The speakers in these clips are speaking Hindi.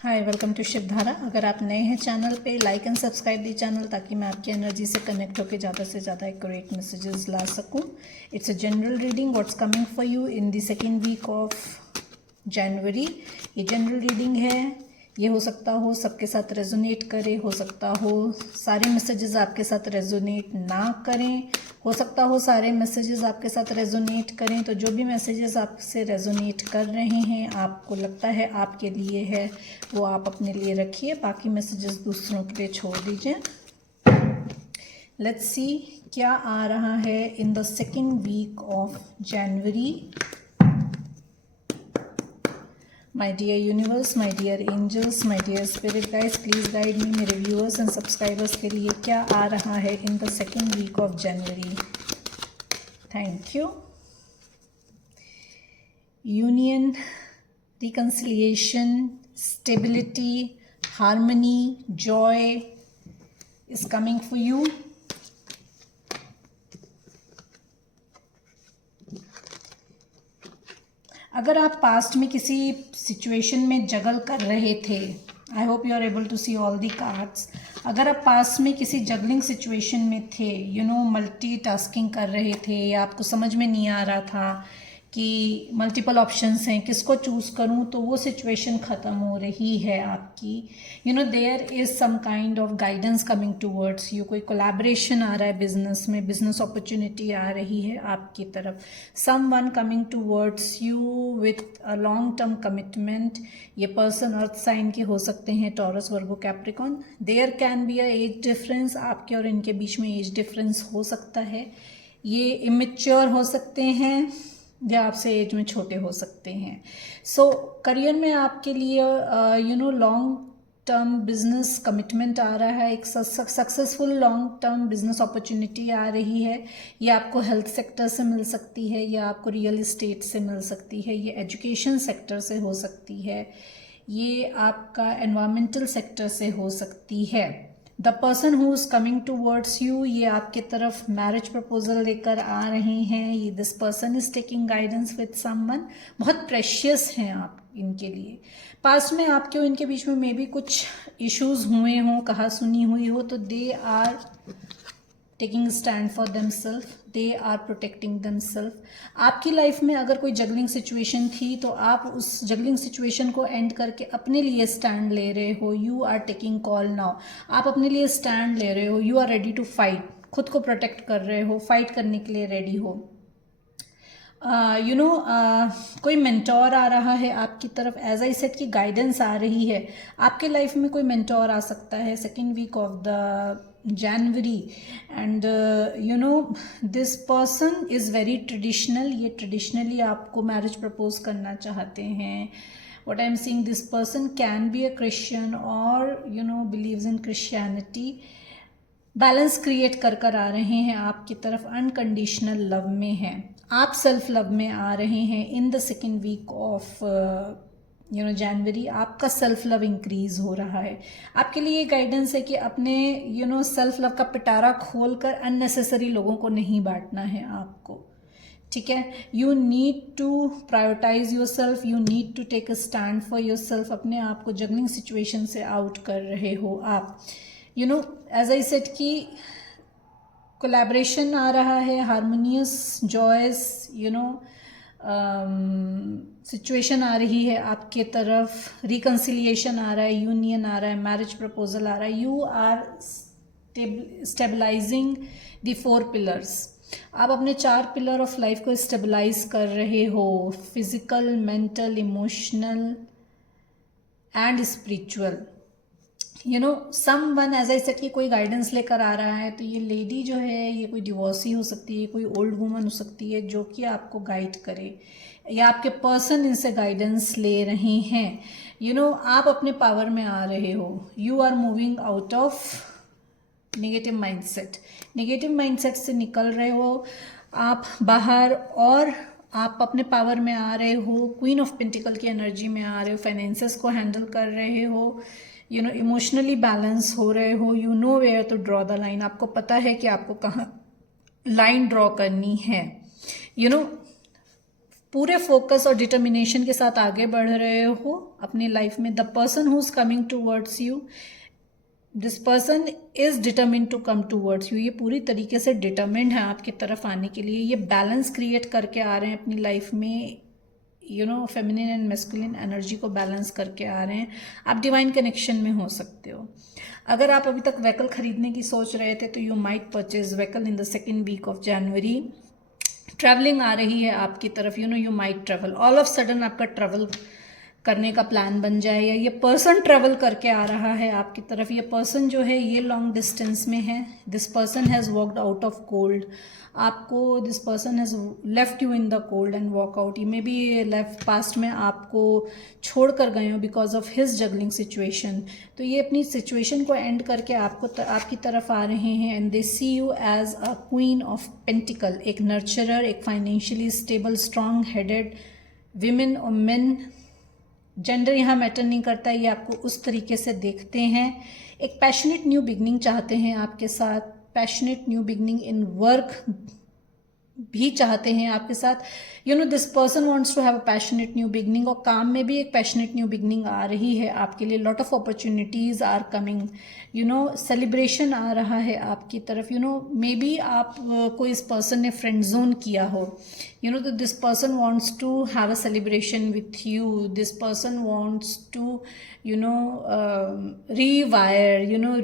Hi, welcome to Shivdhara. अगर आप नए हैं चैनल पे, like and subscribe the channel ताकि मैं आपकी एनर्जी से कनेक्ट होकर ज़्यादा से ज़्यादा एक्यूरेट मैसेजेस ला सकूं। It's a general reading what's coming for you in the second week of January. ये जनरल रीडिंग है। ये हो सकता हो सबके साथ रेजोनेट करे, हो सकता हो सारे मैसेजेस आपके साथ रेजोनेट ना करें, हो सकता हो सारे मैसेजेस आपके साथ रेजोनेट करें। तो जो भी मैसेजेस आपसे रेजोनेट कर रहे हैं, आपको लगता है आपके लिए है, वो आप अपने लिए रखिए, बाकी मैसेजेस दूसरों के लिए छोड़ दीजिए। लेट्स सी क्या आ रहा है in the second week of January. My dear universe, my dear angels, my dear spirit guides, please guide me। मेरे viewers and subscribers के लिए क्या आ रहा है in the second week of January? Thank you। Union, reconciliation, stability, harmony, joy is coming for you। अगर आप पास्ट में किसी सिचुएशन में जगल कर रहे थे, I hope you are able to see all the cards. अगर आप पास्ट में किसी जगलिंग सिचुएशन में थे, मल्टी टास्किंग कर रहे थे, या आपको समझ में नहीं आ रहा था कि मल्टीपल ऑप्शंस हैं, किसको चूज़ करूं, तो वो सिचुएशन ख़त्म हो रही है आपकी। There is some kind of guidance coming towards you. कोई कोलैबोरेशन आ रहा है बिजनेस में, बिजनेस अपॉर्चुनिटी आ रही है आपकी तरफ। Someone coming towards you with a long term commitment. ये पर्सन अर्थ साइन के हो सकते हैं, Taurus, Virgo, Capricorn. There can be a age difference, आपके और इनके बीच में एज डिफरेंस हो सकता है। ये इमेच्योर हो सकते हैं या आपसे एज में छोटे हो सकते हैं। सो करियर में आपके लिए लॉन्ग टर्म बिजनेस कमिटमेंट आ रहा है, एक successful long term business opportunity आ रही है। ये आपको हेल्थ सेक्टर से मिल सकती है, या आपको रियल इस्टेट से मिल सकती है, ये एजुकेशन सेक्टर से हो सकती है, ये आपका एनवायरमेंटल सेक्टर से हो सकती है। The person who is coming towards you, ये आपके तरफ मैरिज प्रपोजल लेकर आ रहे हैं। ये this person is taking guidance with someone. बहुत प्रेशियस हैं आप इनके लिए। पास्ट में आपके और इनके बीच में मे बी कुछ इश्यूज हुए हों, कहा सुनी हुई हो, तो they are taking stand for themselves, they are protecting themselves. आपकी लाइफ में अगर कोई जगलिंग सिचुएशन थी, तो आप उस जगलिंग सिचुएशन को एंड करके अपने लिए स्टैंड ले रहे हो। You are taking call now. आप अपने लिए स्टैंड ले रहे हो, you are ready to fight, खुद को प्रोटेक्ट कर रहे हो, फाइट करने के लिए रेडी हो। कोई मेंटोर आ रहा है आपकी तरफ, एज आई सेड की गाइडेंस आ रही है। आपके लाइफ में कोई मेंटोर आ सकता है second week of the January. And this person is very traditional. ये ट्रेडिशनली आपको मैरिज प्रपोज करना चाहते हैं। what I'm seeing, this person can be a Christian or believes in Christianity। Balance create कर आ रहे हैं आपकी तरफ, अनकंडीशनल लव में हैं, आप सेल्फ लव में आ रहे हैं। In the second week of January आपका सेल्फ लव इंक्रीज हो रहा है। आपके लिए ये गाइडेंस है कि अपने सेल्फ लव का पिटारा खोल कर अननेसेसरी लोगों को नहीं बांटना है आपको, ठीक है। You need to prioritise yourself, you need to take a stand for yourself. अपने आप को जगलिंग सिचुएशन से आउट कर रहे हो आप। एज आई सेड कि कोलैबोरेशन आ रहा है, हारमोनियस, जॉयस, सिचुएशन आ रही है आपके तरफ, रिकन्सिलिएशन आ रहा है, यूनियन आ रहा है, मैरिज प्रपोजल आ रहा है। You are stabilising the 4 pillars. आप अपने 4 पिलर ऑफ लाइफ को स्टेबलाइज कर रहे हो, physical, mental, emotional and spiritual. Someone, as I said कि कोई गाइडेंस लेकर आ रहा है, तो ये लेडी जो है, ये कोई डिवोर्सी हो सकती है, कोई ओल्ड वुमन हो सकती है, जो कि आपको गाइड करे, या आपके पर्सन इनसे गाइडेंस ले रहे हैं। आप अपने पावर में आ रहे हो। You are moving out of negative mindset, negative mindset से निकल रहे हो आप बाहर, और आप अपने पावर में आ रहे हो। क्वीन ऑफ पेंटिकल की एनर्जी में आ रहे हो, फाइनेंसेस को हैंडल कर रहे हो, इमोशनली बैलेंस हो रहे हो। You know where to draw the line, आपको पता है कि आपको कहाँ लाइन ड्रॉ करनी है। पूरे फोकस और डिटर्मिनेशन के साथ आगे बढ़ रहे हो अपनी लाइफ में। The person who is coming towards you, this person is determine to come towards you. ये पूरी तरीके से डिटर्मिन्ड है आपकी तरफ आने के लिए। ये बैलेंस क्रिएट करके आ रहे हैं अपनी लाइफ में, you know, feminine and masculine energy को बैलेंस करके आ रहे हैं। आप डिवाइन कनेक्शन में हो सकते हो। अगर आप अभी तक व्हीकल खरीदने की सोच रहे थे तो you might purchase vehicle in the second week of January. Travelling आ रही है आपकी तरफ, you know, you might travel. All of sudden आपका ट्रैवल करने का प्लान बन जाए, या ये पर्सन ट्रैवल करके आ रहा है आपकी तरफ। ये पर्सन जो है ये लॉन्ग डिस्टेंस में है। This person has walked out of cold. आपको this person has left you in the cold and walk out. ये मे बी लेफ्ट पास्ट में आपको छोड़ कर गए हो because of his juggling situation. तो ये अपनी सिचुएशन को एंड करके आपकी तरफ आ रहे हैं। And they see you as a queen of pentacle, एक नर्चरर, एक financially stable, strong headed women और मेन, जेंडर यहाँ मैटर नहीं करता। ये आपको उस तरीके से देखते हैं। एक पैशनेट न्यू बिगनिंग चाहते हैं आपके साथ, passionate new beginning in work भी चाहते हैं आपके साथ। You know, this person wants to have a passionate new beginning, और काम में भी एक पैशनेट न्यू बिगनिंग आ रही है आपके लिए। Lot of opportunities are coming, you know, celebration आ रहा है आपकी तरफ। यू नो, मे बी आप को इस पर्सन ने फ्रेंड जोन किया हो, यू नो, तो this person wants to have a celebration with you. This person wants to, you know, rewire, you know,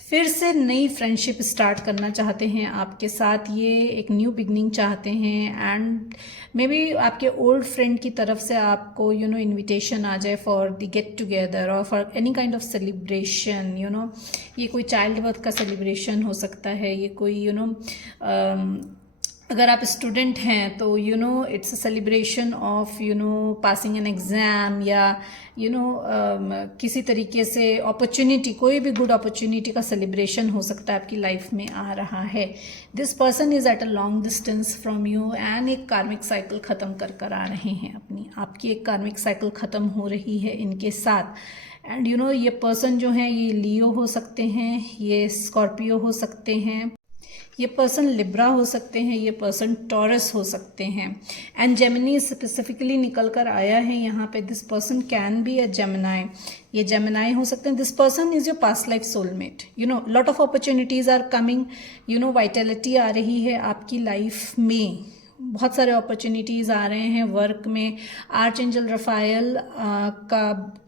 फिर से नई फ्रेंडशिप स्टार्ट करना चाहते हैं आपके साथ। ये एक न्यू बिगनिंग चाहते हैं। एंड मे बी आपके ओल्ड फ्रेंड की तरफ से आपको, यू नो, इनविटेशन आ जाए फॉर द गेट टुगेदर और for any kind of celebration. You know, ये कोई चाइल्ड बर्थ का सेलिब्रेशन हो सकता है, ये कोई, यू नो, अगर आप स्टूडेंट हैं तो, you know, it's a celebration of, you know, passing an exam, या यू नो, किसी तरीके से अपॉर्चुनिटी, कोई भी गुड अपॉर्चुनिटी का सेलिब्रेशन हो सकता है आपकी लाइफ में आ रहा है। This person is at a long distance from you and एक कार्मिक साइकिल ख़त्म कर आ रहे हैं अपनी। आपकी एक कार्मिक साइकिल ख़त्म हो रही है इनके साथ। एंड यू नो, ये पर्सन जो है ये लियो हो सकते हैं, ये स्कॉर्पियो हो सकते हैं, ये पर्सन लिब्रा हो सकते हैं, ये पर्सन टॉरस हो सकते हैं। एंड जेमिनी स्पेसिफिकली निकल कर आया है यहाँ पे। This person can be a Gemini, ये जेमिनाई हो सकते हैं। This person is your past life soulmate. You know, lot of opportunities are coming, you know, vitality आ रही है आपकी लाइफ में, बहुत सारे अपॉर्चुनिटीज़ आ रहे हैं वर्क में। आर्चएंजल रफायल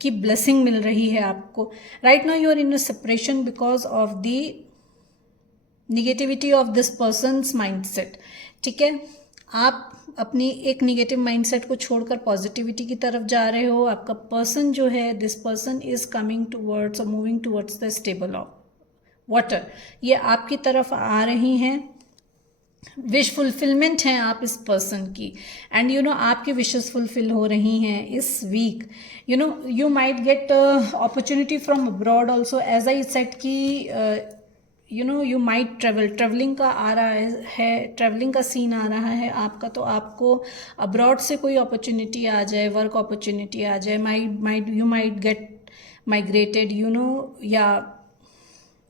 की ब्लेसिंग मिल रही है आपको। Right now you are in a separation because of the negativity of this person's mindset. ठीक है, आप अपनी एक निगेटिव माइंडसेट को छोड़कर पॉजिटिविटी की तरफ जा रहे हो। आपका पर्सन जो है, this person is coming towards और moving towards the stable of water. ये आपकी तरफ आ रही हैं। विश फुलफिलमेंट हैं आप इस पर्सन की। एंड यू नो, आपकी विशेस फुलफिल हो रही हैं इस week. You know, you might get opportunity from abroad also, as I said की you know, you might travelling का आ रहा है, ट्रेवलिंग का सीन आ रहा है आपका। तो आपको अब्रॉड से कोई अपॉर्चुनिटी आ जाए, वर्क अपॉर्चुनिटी आ जाए, you might gate migrated, you know, या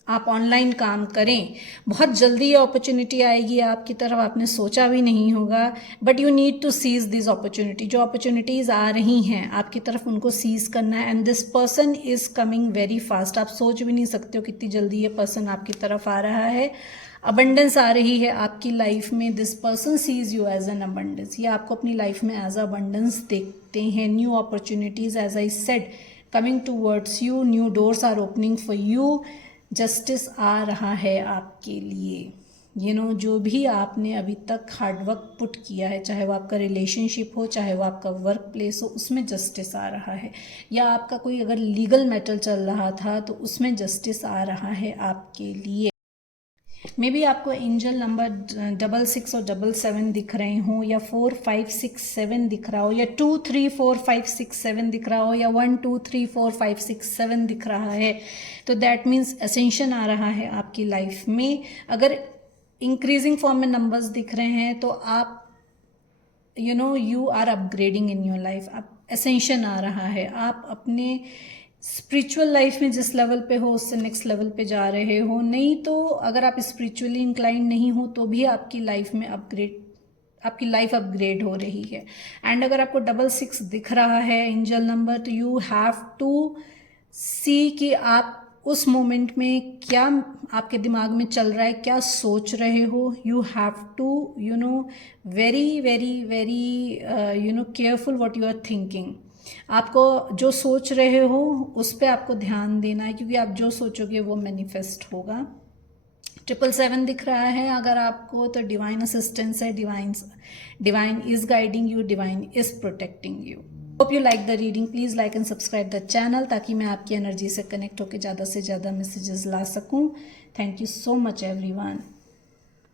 आप ऑनलाइन काम करें। बहुत जल्दी ये अपॉर्चुनिटी आएगी आपकी तरफ, आपने सोचा भी नहीं होगा। But you need to seize this opportunity. जो अपॉर्चुनिटीज़ आ रही हैं आपकी तरफ, उनको सीज करना है। And this person is coming very fast. आप सोच भी नहीं सकते हो कितनी जल्दी ये पर्सन आपकी तरफ आ रहा है। अबंडेंस आ रही है आपकी लाइफ में। This person sees you as an abundance. ये आपको अपनी लाइफ में एज अबंडेंस देखते हैं। New opportunities, as I said, coming towards you. New doors are opening for you. Justice आ रहा है आपके लिए। यू नो, जो भी आपने अभी तक हार्डवर्क पुट किया है, चाहे वो आपका रिलेशनशिप हो, चाहे वो आपका वर्क प्लेस हो, उसमें जस्टिस आ रहा है। या आपका कोई अगर लीगल मैटर चल रहा था तो उसमें जस्टिस आ रहा है आपके लिए। मे बी आपको एंजल नंबर 66 और 77 दिख रहे हों, या 4 5 6 7 दिख रहा हो, या 2 3 4 5 6 7 दिख रहा हो, या 1 2 3 4 5 6 7 दिख रहा है, तो दैट मीन्स असेंशन आ रहा है आपकी लाइफ में। अगर इंक्रीजिंग फॉर्म में नंबर्स दिख रहे हैं तो आप, you know, you are upgrading in your life. आप असेंशन आ रहा है, आप अपने स्पिरिचुअल लाइफ में जिस लेवल पे हो उससे नेक्स्ट लेवल पे जा रहे हो, नहीं तो अगर आप स्पिरिचुअली इंक्लाइन नहीं हो तो भी आपकी लाइफ में आपकी लाइफ अपग्रेड हो रही है। एंड अगर आपको 66 दिख रहा है एंजल नंबर, तो यू हैव टू सी कि आप उस मोमेंट में क्या आपके दिमाग में चल रहा है, क्या सोच रहे हो। You have to very very very careful what you are thinking. आपको जो सोच रहे हो उस पर आपको ध्यान देना है, क्योंकि आप जो सोचोगे वो मैनिफेस्ट होगा। 777 दिख रहा है अगर आपको, तो डिवाइन असिस्टेंस है, divine is guiding you, divine is protecting you. Hope you like the reading. Please like and subscribe the channel, ताकि मैं आपकी एनर्जी से कनेक्ट होकर ज़्यादा से ज़्यादा मैसेजेस ला सकूं। Thank you so much everyone.